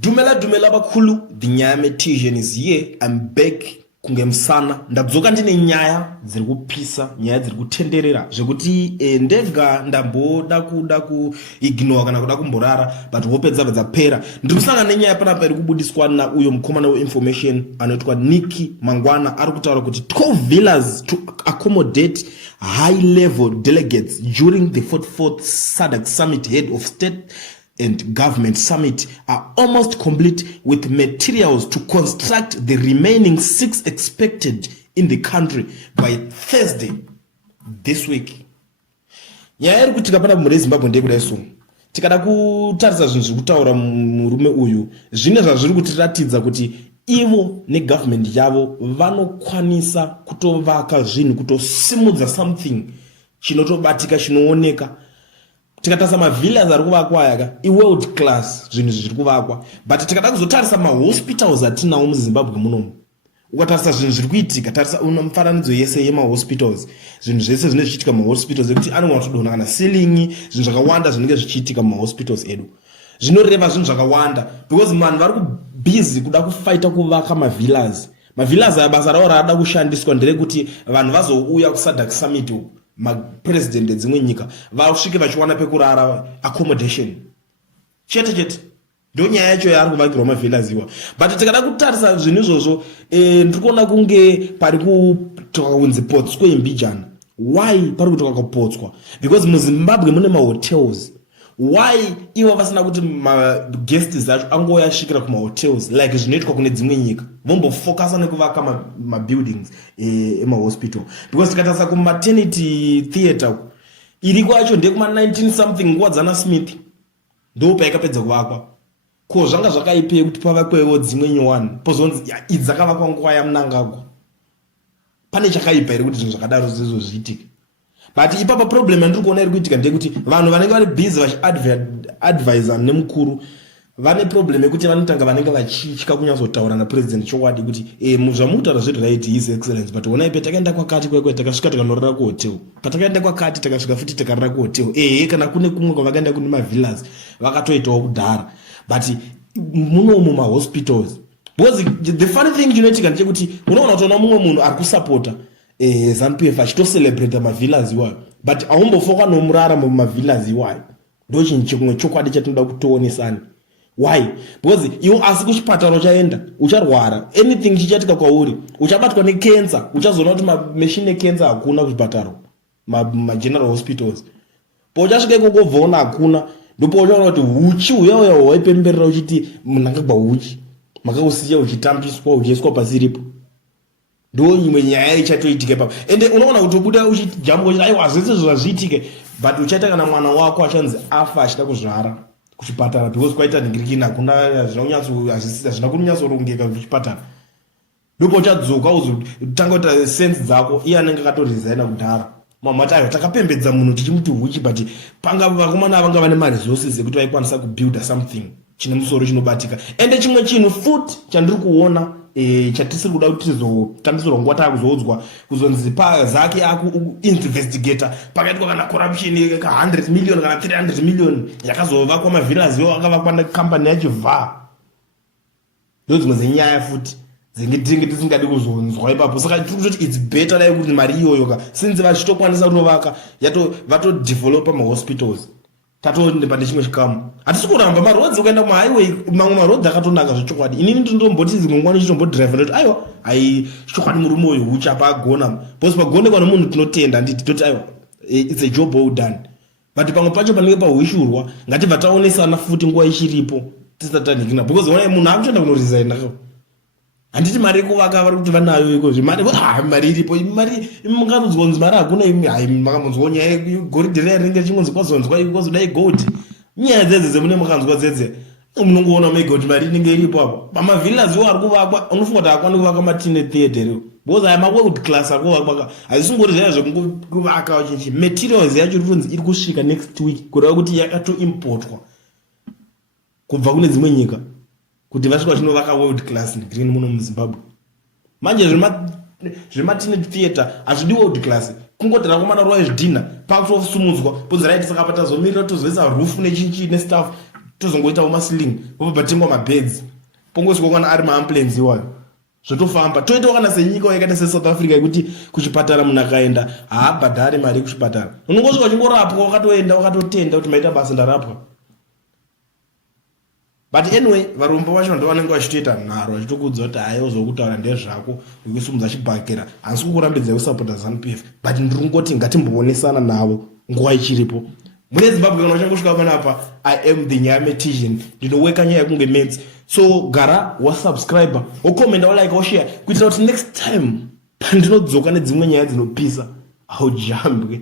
Dumela bakulu, the nyame Tijan is here. I'm back kungemsana. Ndadzoka ndine nyaya dziri kupisa, nyaya dziri kutenderera zvekuti ndega ndamboda kuda kuignore kana kuda kumborara but hope dzapera. Ndikusanga nenyaya panapa iri kubudiswa na uyo mukomana weinformation anoitwa Nicky Mangwana ari kutaura kuti 12 villas to accommodate high level delegates during the 44th SADC summit head of state and government summit are almost complete with materials to construct the remaining 6 expected in the country by Thursday this week. Nyaya iri kuitika pana muri Zimbabwe ndekuda so. Tikada kutarisa zvinhu zviri kutaura murume uyu, zvine zvazviri kutiratidza kuti ivo negovernment yavo vanokwanisa kutovaka zvinhu, kutosimudza something chinotobatika chinooneka. Tikatasa mavillas ari kuvakwa aya world class zvinhu zviri kuvakwa, but tikada kuzotarisa mahospitals atinawo muZimbabwe munomu, ukatarisa zvinhu zviri kuitika, tarisa una mufananidzo yese yemahospitals, zvinhu zvese zvinenge zvichiitika mumahospitals ekuti anogona kutodonha kana ceiling, zvinhu zvakawanda zvinenge zvichiitika mumahospitals edu zvinoreva zvinhu zvakawanda because vanhu vari kubhizi kuda kufaita kuvaka mavillas aya. Basa ravo rada kushandiswa nderekuti vanhu vazouya kuSADC summit uku, mapresident dzimwe nyika vasvike vachiwana pekurara, accommodation chete ndo nyaya yacho yaari kuvakirwa mavillas iwa. But tikada kutarisa zvinhu izvozvo ndiri kuona kunge pari kutoka kunzi Potswe Mbijana. Why pari kutoka kupotswa? Because muZimbabwe mune mahotels. Why ivo vasina kuti maguests acho angoyasvikira kumahotels like zvinoitwa kune dzimwe nyika, vombofocusa nekuvaka mabuildings emahospital? Because tikatarisa kumaternity theatre iri kwacho ndekuma 19 something nguva dzana Smith ndo paikapedza kuvakwa. Ko zvanga zvakaipei kuti pavakwewo dzimwe nyowani pozonzi idzi dzakavakwa nguva yaMnangagwa? Pane chakaipa iri kuti zvinhu zvakadaro zvizo zviitike? But ipapa problem yandiri kuona iri kuitika ndekuti vanhu vanenge vari busy vachiadvisa nemukuru vane problem yekuti vanotanga vanenge vachitya kunyatsotaura napresident chokwadi kuti zvamutaura zviri right, his excellence, but onai takaenda kwakati kwekwe takasvika tikanorara kuhotel, patakaenda kwakati takasvika futi takarara kuhotel. Kana kune kumwe kwavakaenda kune mavillas vakatoitawo kudhara, but munomu mahospitals. Because the funny thing chinoitika ndechekuti unoona kuti mumwe munhu ari kusapota ZANU-PF achitocelebrate mavillas iwayo, but aumbofoka nomurara mumavillas iwayo. Ndo chinhu chimwe chokwadi chatinoda kutoonesana. Why? Because iwo asi kuchipatara uchaenda ucharwara, anything chichatika kwauri, uchabatwa necancer, uchazoona kuti machine ecancer hakuna kuchipatara, general hospitals. Pochasvika ikoko vona hakuna, ndipo uchaona kuti huchi uyauya waipemberera uchiti Mnangagwa huchi, makausiya uchitambiswa uchiiswa pasiripo. Ndo imwe nyaya ichatoitika ipapo. Ende unoona kutobuda uchijambo kuti aiwa zvese zvazviitike, but uchaita kana mwana wako achanzi afa achida kuzvara kuchipatara because kwaita ningirikina hakuna zvina kunyatsorongeka kuchipatara. Ndipo uchadzoka uzotanga kuita sense dzako, iye anenge akatoresigna kudhara. Mamati ayo takapembedza munhu tichimuti huchi, but panga vakomana vanga vane maresources ekuti vaikwanisa kubuilda something chine musoro chinobatika. Ende chimwe chinhu futi chandiri kuona chatisiri kuda kuti tizotambisirwa nguva taakuzoudzwa kuzonzi zake investigator pakaitwa kana corruption ka 100 million kana 300 million yakazovakwa mavillas iwo akavakwa nekambani yachivha. Ndo dzimwe dzenyaya futi dzinge tisingadi kuzonzwa ipapo. Saka tiri kutoti it's better like kuti mari iyoyo ka since vachitokwanisa kutovaka vatodevhelopa mahospitals tatonde pane chimwe chikamu. Hatisi kuramba marodzi ukaenda kumahighway mamwe marodzi akatonaka zvechokwadi. Inini ndindomboti dzimwe nguva ndichitombodhiraivha ndoti aiwa chokwadi murume uyu huchapa agona because pagonekwa nomunhu tinotenda nditi toti aiwa it's a job well done. But pamwe pacho panenge pahuishurwa ngatibva taonesana futi nguva ichiripo tisatanikina because onai munhu akutoenda kunoresigna. Handiti mari yekuvaka vari kuti vanayo ikozve mari iripo. Mari mungaronzwa kunzi mari hakuna makamonzwa nyaya yegoridhe riya rinenge chingonzi kwazonzwa kwazodai gold. Nyaya dzedze mune makanzwa dzedze munongoona megoti mari inenge iripo apo. Pamavillas iwo ari kuvakwa unofunga kuti hakwana kuvaka matine theatre because aya maworld class ari kuvakwa. Hazvisingori zvaya zvekuvaka chinchi materials yacho iri kusvika next week kureva kuti yakatoimportwa kubva kune dzimwe nyika kuti vasvika chinovaka world class green muno muZimbabwe. Manje zvematine theatre hazvidi world class, kungoti rakomana roya zvidhina pakutosumudzwa bvunzi raiti saka patazomirira tozoisa roof nechinchi nestaff tozongoitawo masling vobva tengwa mabeds pongosvika kana ari maambulensi iwayo zvotofamba toitawo kana senyika yakaita seSouth Africa yekuti kuchipatara munhu akaenda haabhadhari mari yekuchipatara unongosvika uchingorapwa wakatoenda wakatotenda kuti maita basa ndarapwa. But anyway, varombo vacho ndo vanenge vachitoita nharo vachitokudza kuti hayi uzokutaura ndezvako nekusimudza chibhakera hansi kukurambidza kusapota ZANU-PF but ndiri kungoti ngatimboonesana navo nguva ichiripo. Mune Zimbabwe kana uchangosvika panapa I am the Nyame Tijan ndinoweka nyaya yekunge meds so gara wasubscriber wokomenda walike washare kuitira kuti next time pandinodzoka nedzimwe nyaya dzinopisa haujambwe.